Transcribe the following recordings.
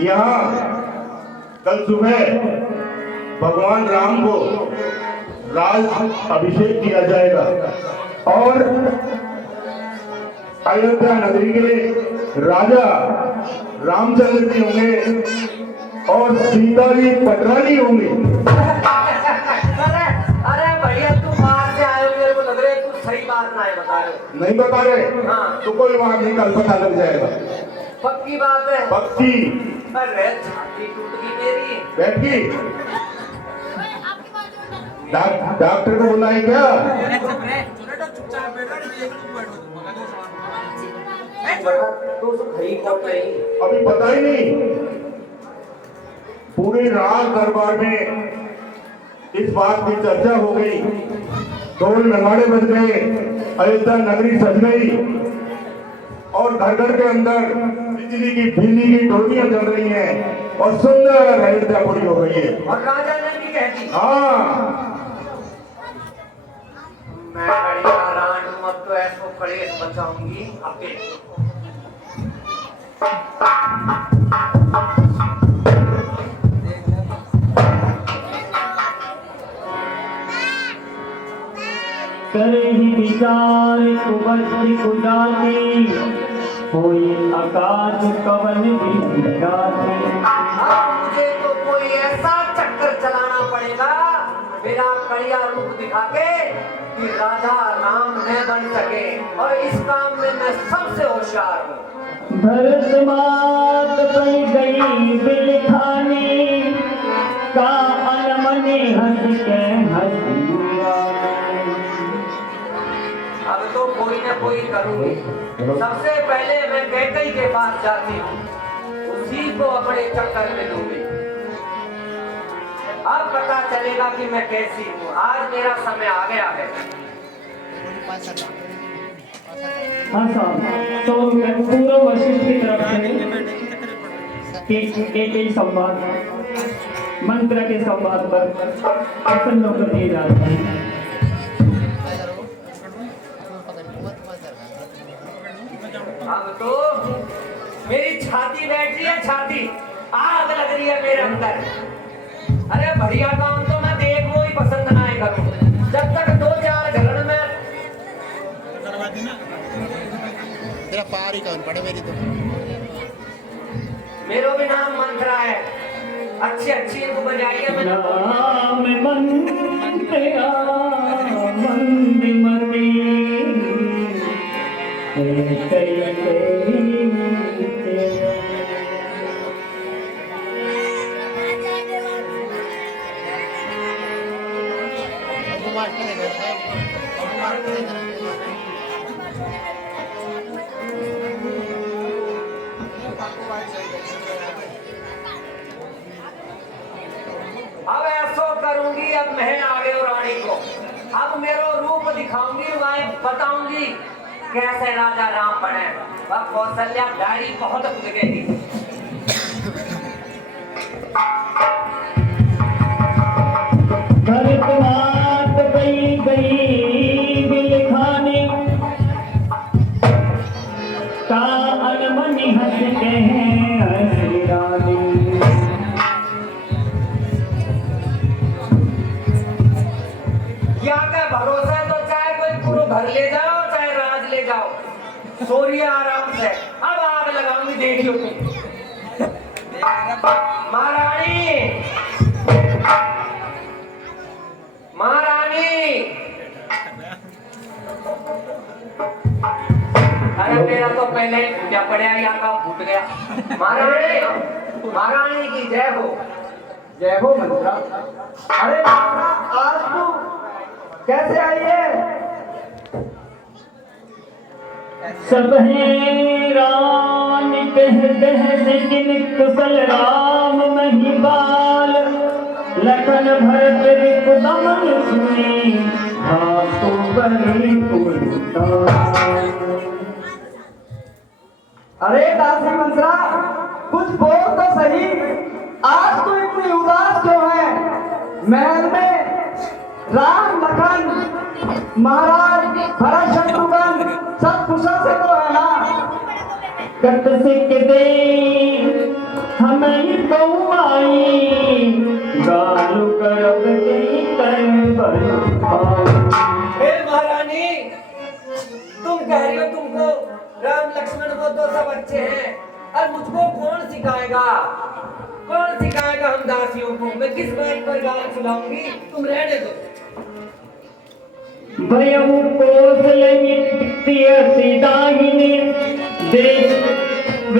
यहाँ कल सुबह भगवान राम को राज अभिषेक किया जाएगा और अयोध्या नगरी के राजा रामचंद्र जी होंगे और सीता जी पटरानी होंगी। अरे भैया तू बाहर से आए हो, मेरे को लग रहा है तू सही बात ना है बता रहे। नहीं बता रहे? हाँ। तो कोई बात नहीं, कल पता लग जाएगा। पक्की बात है? पक्की। अरे छाती टूट गई मेरी। बैठ गई? डॉक्टर को बुलाए क्या? अभी पता ही नहीं। पूरी रात दरबार में इस बात की चर्चा हो गई, ढोल नगाड़े बज गए, अयोध्या नगरी सज गई और घर घर के अंदर बिजली की बिजली की डोरियां चल रही हैं और सुंदर अयोध्या पूरी हो गई है। और राजा ने भी कह दी हाँ, मैं बढ़िया रान हूं, अब तो ऐसो कलेश बचाऊंगी अपने। करे ही विचार कुबस्ती कुदाती, कोई आकाश कवन भी दिखाती। मुझे तो कोई ऐसा चक्कर चलाना पड़ेगा मेरा कड़िया रूप दिखा के कि राजा राम न बन सके, और इस काम में मैं सबसे होशियार हूँ। भरत मात बन गई बिलखानी, का अनमने हंस के हंसिया। अब तो कोई न कोई करूंगी। सबसे पहले मैं कैकई के पास जाती हूँ, उसी को अपने चक्कर में लूंगी। अब पता चलेगा कि मैं कैसी हूँ। आज मेरा समय आ गया है। हाँ साहब, तो पूरा वशिष्ठ की तरफ से एक संवाद मंत्र के संवाद पर एक्शन नंबर दिए जाते हैं। अब तो मेरी छाती बैठ रही है, छाती आग लग रही है मेरे अंदर। अरे बढ़िया काम तो मैं देखो ही पसंद ना करूं, जब तक 2-4 घर में तेरा पार ही कौन पड़े मेरी तो। मेरो भी नाम मंत्रा है, अच्छी अच्छी इनको बजाइए। मैं नाम मंत्रा मंदिमती, अब ऐसो करूंगी, अब महल आ गए रानी को, अब मेरो रूप दिखाऊंगी, वह बताऊंगी कैसे राजा राम बने। वह कौशल्या गाड़ी बहुत कूद गई। भरत मात बई गई बिलखानी, का अनमनी हंस के हंसिरानी। या का भरोसा तो चाहे कोई पूरा घर ले जाओ चाहे राज ले जाओ, सोरिए आराम से। अब आग लगाऊंगी, देखियो तुम। महारानी, महारानी, अरे मेरा तो पहले ही फूटा पड़ा, या का फूट गया। महारानी, महारानी की जय हो। जय हो मंत्रा। अरे आज तू कैसे आई है? सब है राम कहते हैं जिन कुशल राम महिपाल, लखन भरत रिपुदमन सुनी, हाथों बड़ी उल्टाल। अरे दासी मंत्रा, कुछ बोल तो सही। आज तू इतनी उदास क्यों है? महल में राम लखन महाराज भरत शत्रुघ्न सब कुशल से तो है ना? कट सिक दे हमें तो आई गालू करब नहीं कर हे महारानी, तुम कह रही हो तुमको राम लक्ष्मण वो तो सब अच्छे हैं, और मुझको कौन सिखाएगा? कौन सिखाएगा हम दासियों को? मैं किस बात पर गाल सुनाऊंगी? तुम रहने दो। भयम कोसलमित्य सीताहिने देश हे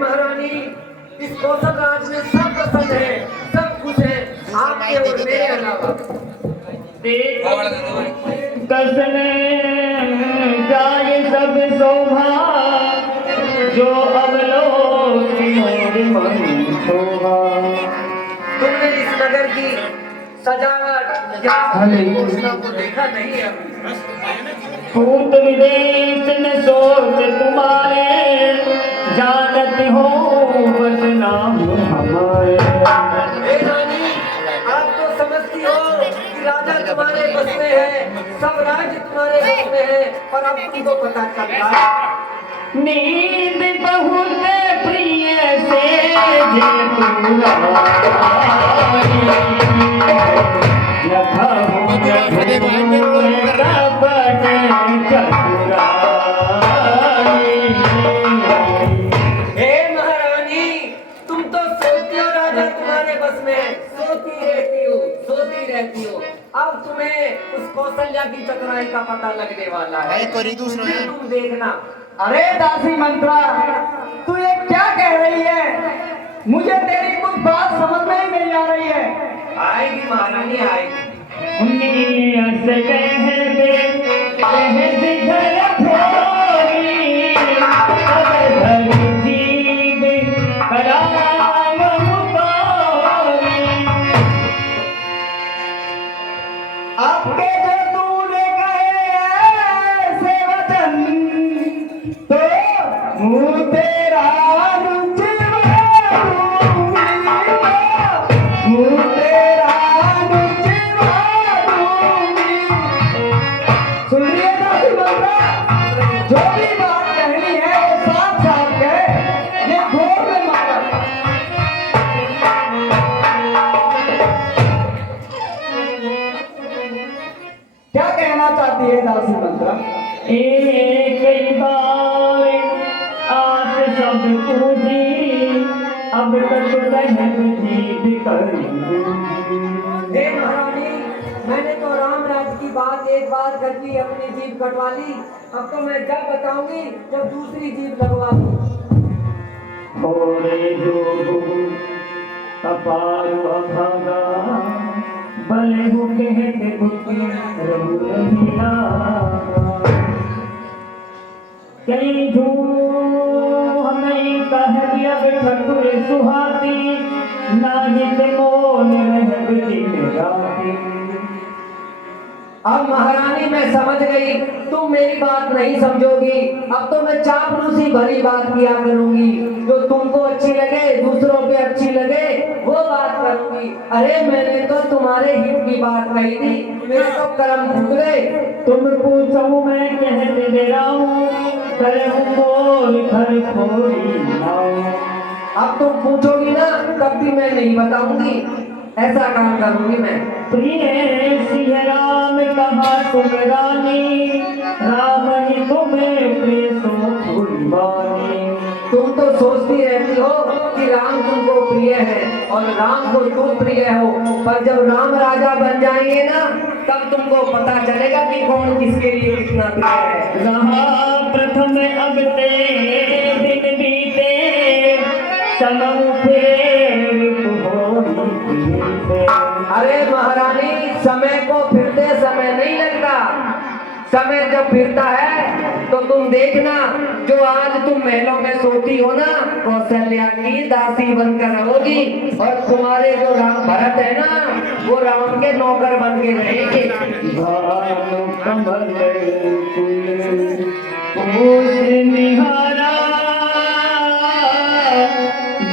महारानी, इस कौशल राज में सब पसंद है, सब खुश है, आपके और मेरे अलावा। कसन जाए सब शोभा जो अवलोकी मोर मन शोभा। तुमने इस नगर की सजावट या योजना को देखा नहीं है? भूत विदेश न सोच तुम्हारे जानत हो बस नाम हमारे। हे रानी, आप तो समझती हो कि राजा तुम्हारे बस में है, सब राज्य तुम्हारे बस में है, पर अब तुमको पता चल रहा है। नींद बहुत प्रिय से जे हे महारानी, तुम तो सोती हो राजा तुम्हारे बस में है, सोती रहती हो। अब तुम्हें उस कौशल्या की चतुराई का पता लगने वाला है। भाई कोई दूसरा है। तुम देखना। अरे दासी मंत्रा, तू ये क्या कह रही है? मुझे तेरी कुछ बात समझ में ही नहीं आ रही है। आएगी महारानी, आएगी। आपके जो तूने कहे ऐसे वचन, तो मुँह तेरा रुचवा दूंगी, मुँह तेरा रुचवा दूंगी। सुनिए दासी मंत्रा, जो भी बात कहनी है वो साफ साफ कहे, ये घोर में मत कर। क्या कहना चाहती है दासी मंत्रा? एक बार आस सब पूजी अब तक बहन जीत कर। हे महारानी, मैंने तो राम राज की बात एक बार करके अपनी जीभ कटवा ली, अब तो मैं जब बताऊंगी जब दूसरी जीभ लगवा दूं। थोड़े जो कपाल अभागा भले हो कहते बुद्धि रहु रहिया। कहीं झूठ हमें कह दिया ठकुर सुहाती नाहित मोन रहब दिन राती। अब महारानी मैं समझ गई, तुम मेरी बात नहीं समझोगी। अब तो मैं चापलूसी भरी बात किया करूंगी, जो तुमको अच्छी लगे, दूसरों पे अच्छी लगे, वो बात करूंगी। अरे मैंने तो तुम्हारे हित की बात कही थी, मेरे तो कर्म फूट गए। तुम पूछो मैं कहते दे रहा हूँ कर्म मोर घर खोरी नाऊ। अब तुम पूछोगी ना, तब भी मैं नहीं बताऊंगी, ऐसा काम करूंगी मैं। प्रिय सिंह राम कहा तुम रानी, राम ही तुम्हें प्रिय सो फूलवानी। तुम तो सोचती रहती हो कि राम तुमको प्रिय है और राम को तुम प्रिय हो, पर जब राम राजा बन जाएंगे ना, तब तुमको पता चलेगा कि कौन किसके लिए कितना प्रिय है। रहा प्रथम अब ते दिन बीते समम फेर अरे महारानी, समय को फिरते समय नहीं लगता, समय जब फिरता है तो तुम देखना, जो आज तुम महलों में सोती हो ना, कौशल्या की दासी बनकर रहोगी, और तुम्हारे जो राम भरत है ना, वो राम के नौकर बन के रहेंगे। कमल निहारा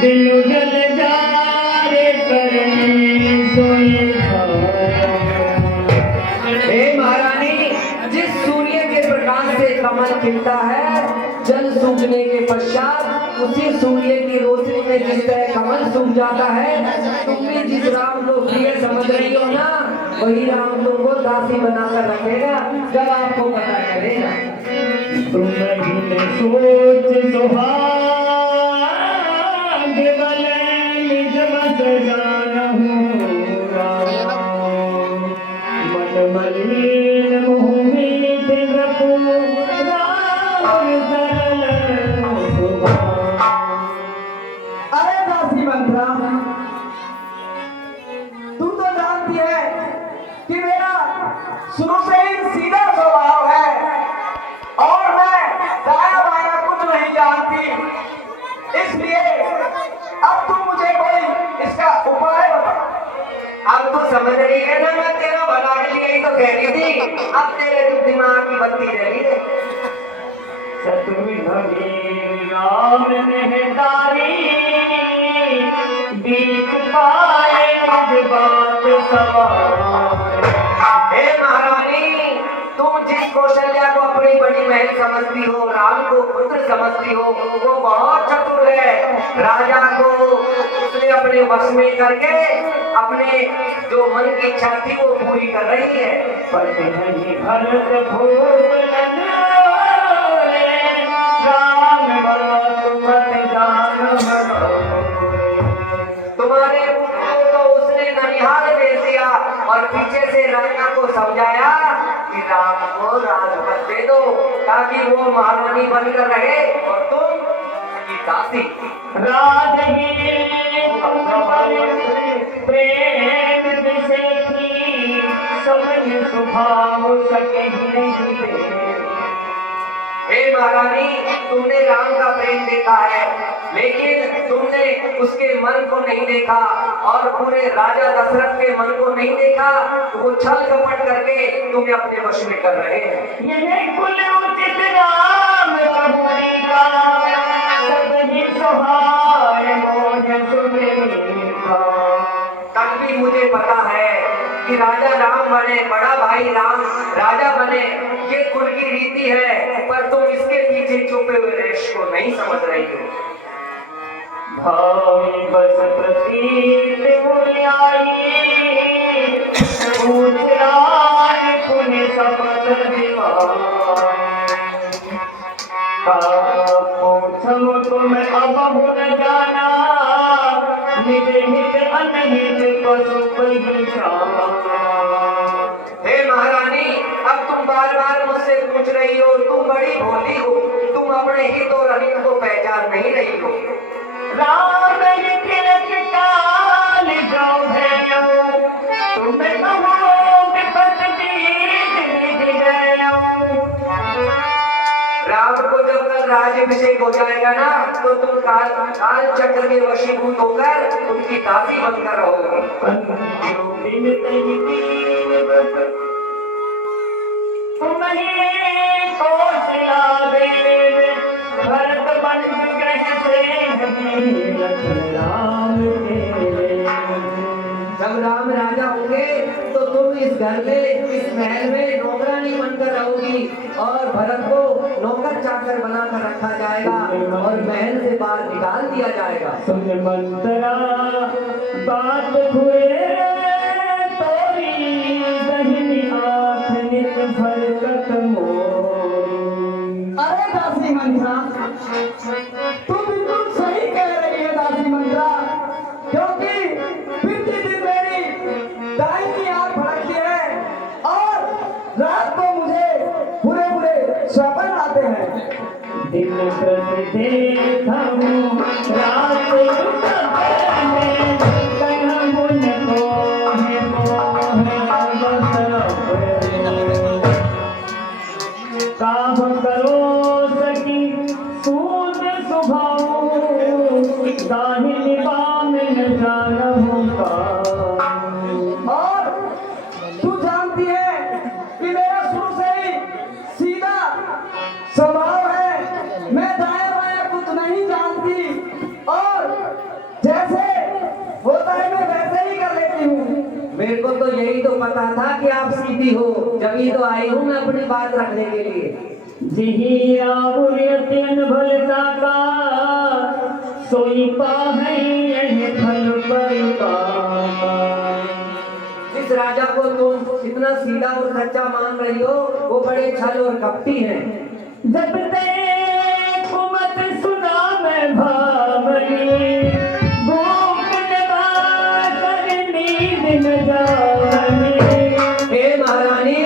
दिल जल जा रे करे सोई। हे महारानी, जिस सूर्य के प्रकाश से कमल खिलता है, जल सूखने के पश्चात उसी सूर्य की रोशनी में जिस तरह कमल सूख जाता है, तुम भी जिस राम को प्रिय समझ रही हो ना, वही राम तुमको दासी बनाकर रखेगा जब आपको पता चलेगा। तुम ही सोच सुहाग बले निज बस जानहु राम। मन मलिन मुँह मीठ रखो राम सरल सुभाव। अरे दासी मंत्रा, तू तो जानती है कि मेरा शुरू से ही सीधा स्वभाव है और मैं दाया बाया कुछ नहीं जानती, इसलिए अब तू मुझे कोई इसका उपाय बता। अब तो समझ रही है ना, मैं तेरा भला के लिए ही तो कह रही थी, अब तेरे दिमाग की बत्ती जली है। शत्रुघ्न राम मेहदारी बीच पाए निज बात सवार। हे महारानी, तुम जिस कौशल्या को अपनी बड़ी महल समझती हो, राम को पुत्र समझती हो, वो बहुत चतुर है। राजा को उसने अपने वश में करके अपने जो मन की इच्छा थी वो पूरी कर रही है। पति नहीं भरत भूप नजारे, राम बात मत जान मनोरे। तुम्हारे पुत्र को तो उसने ननिहाल भेज दिया और पीछे से राजा को समझाया कि राम को राजपद दे दो ताकि वो महारानी बनकर रहे और तुम की दासी। राजगीर प्रेम विषेखी सबन सुभाव सके नहीं दे। हे महारानी, तुमने राम का प्रेम देखा है, लेकिन तुमने उसके मन को नहीं देखा और पूरे राजा दशरथ के मन को नहीं देखा। वो छल कपट करके तुम्हें अपने वश में कर रहे हैं। यह कुल उचित राम कपूरी का, सब ही सुहाए मोह सुमेखा। तब भी मुझे पता है कि राजा राम बने, बड़ा भाई राम राजा बने, ये कुल की रीति है, पर तुम इसके पीछे छुपे हुए रेश को नहीं समझ रही हो। भाई बस प्रतीत मुनियाई, पूछ राज पुनि शपथ दिवाई। पूछम तुम अब भूल जाना, निज हित अनहित पशु पहचाना। हे महारानी, अब तुम बार बार मुझसे पूछ रही हो, तुम बड़ी भोली हो, तुम अपने हित और अहित को पहचान नहीं रही हो। राम तिलक काल जो है, तुम कहो विपत बीत निज गयो। राम को जब कल राज्याभिषेक हो जाएगा ना, तो तुम काल चक्र के वशीभूत होकर उनकी दासी बनकर रहोगे। तुम ही कौशल्या देव, भरत बंधु ग्रह से राम के। जब राम राजा होंगे तो तुम इस घर में, इस महल में नौकरानी बनकर रहोगी और भरत को नौकर चाकर बनाकर रखा जाएगा और महल से बाहर निकाल दिया जाएगा। सुन मंत्रा बात हुए तोरी, दहिनी आँख नित भरकत मोरी। अरे दासी मंत्रा, तू बिल्कुल सही कह रही है दासी मंत्रा, क्योंकि प्रतिदिन मेरी दाहिनी आंख फड़कती है और रात को मुझे बुरे बुरे स्वप्न आते हैं। दिन प्रति देखम रात सपने, कह मुन को है मोह बस। काम करो सकी सूद सुभाऊ, दाहिनी बाम न जानहु का। और तू जानती है कि मेरा शुरू से ही सीधा स्वभाव है, मैं दाया बाया कुछ नहीं जानती और जैसे होता है मैं वैसे ही कर लेती हूँ। मेरे को तो यही तो पता था कि आप सीधी हो, जब ही तो आई हूँ मैं अपनी बात रखने के लिए। जिही रावुर्यत्यन भलता का सोई पाहै यह फल पर पावा। जिस राजा को तुम इतना सीधा और सच्चा मान रही हो वो बड़े छल और कपटी हैं। जब ते कुमत सुना मैं भावनी गोपन बात नींद न जावनी। हे महारानी,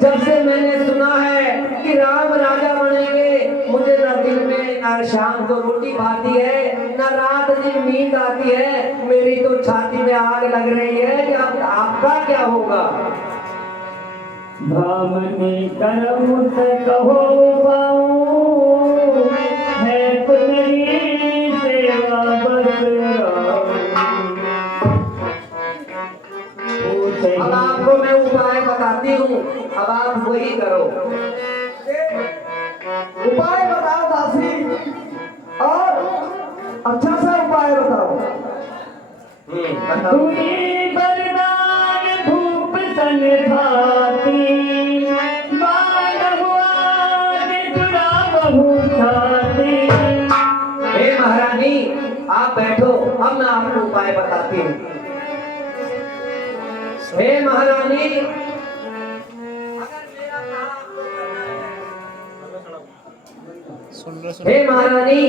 जब से मैंने सुना है कि राम राजा बनेंगे मुझे न दिन में न शाम को रोटी भाती है न रात दिन नींद आती है। मेरी तो छाती में आग लग रही है कि अब आपका क्या होगा। भावनी करम से कहो पाऊं है तुम्हारी सेवा अब आपको मैं उपाय बताती हूँ, अब आप वही करो। उपाय बताओ दासी, और अच्छा सा उपाय बताओ। बताओ। तुम्हें बरदान भूप सन खाती बाण हुआ जुड़ा बहु छाती। हे महारानी, आप बैठो, अब मैं आपको उपाय बताती हूँ। हे महारानी, हे महारानी,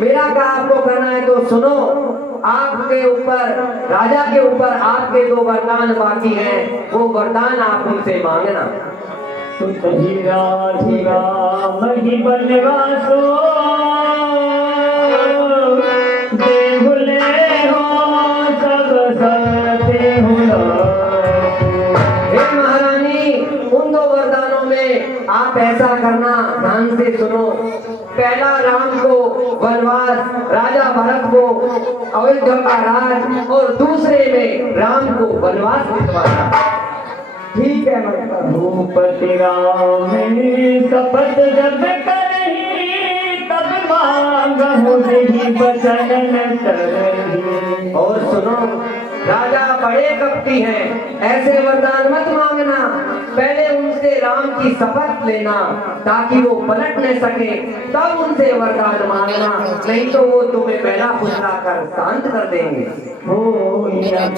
मेरा काम आपको करना है तो सुनो। आपके ऊपर, राजा के ऊपर आपके 2 वरदान बाकी हैं, वो वरदान आप उनसे मांगना। सुतही राधिका मही बनवासो देहुले हो सब सते हुला। हे महारानी, उन 2 वरदानों में आप ऐसा करना, ध्यान से सुनो। पहला, राम को वनवास, राजा भरत को अयोध्या का राज, और दूसरे में राम को वनवास भिजवाना। ठीक है मतलब। भूपति राम शपथ जब करही तब मांगहु नहीं बचन न तरही। और सुनो, राजा बड़े कपटी हैं, ऐसे वरदान मत मांगना। पहले उनसे राम की शपथ लेना ताकि वो पलट न सके, तब उनसे वरदान मांगना, नहीं तो वो तुम्हें पहला फुसला कर शांत कर देंगे। हो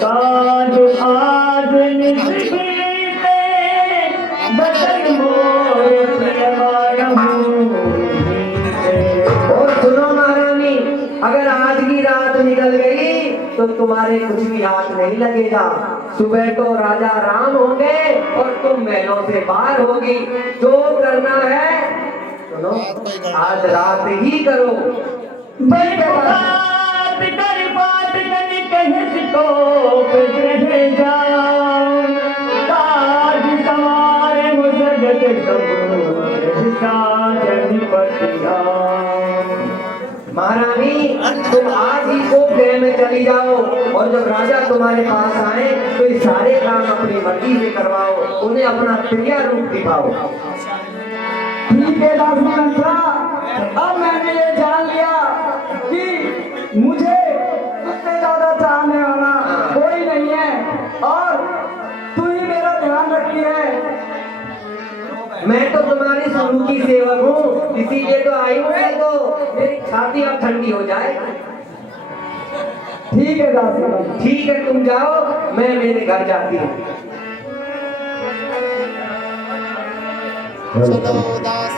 काज आज निस्बीते बदन मोर प्रियमाणहु जीते। और सुनो महारानी, अगर आज की रात निकल गई तो तुम्हारे कुछ भी हाथ नहीं लगेगा। सुबह तो राजा राम होंगे और तुम महलों से बाहर होगी। जो करना है सुनो, आज रात ही करो। बात कर कहे सिको ग्रह जाओ ताज समारे मुझे महारानी, तुम आज ही को गृह में चली जाओ, और जब राजा तुम्हारे पास आए तो ये सारे काम अपनी मर्जी से करवाओ, उन्हें अपना क्रिया रूप दिखाओ। ठीक है दासी मंत्रा, अब मैंने ये जान लिया कि मुझे उससे ज्यादा चाहने वाला कोई नहीं है, और तू ही मेरा ध्यान रखती है। मैं तो तुम्हारी शुरू की सेवक हूँ, इसीलिए तो आई हूँ तो मेरी छाती अब ठंडी हो जाए। ठीक है दासी। ठीक है, तुम जाओ, मैं मेरे घर जाती हूँ। चलो दास।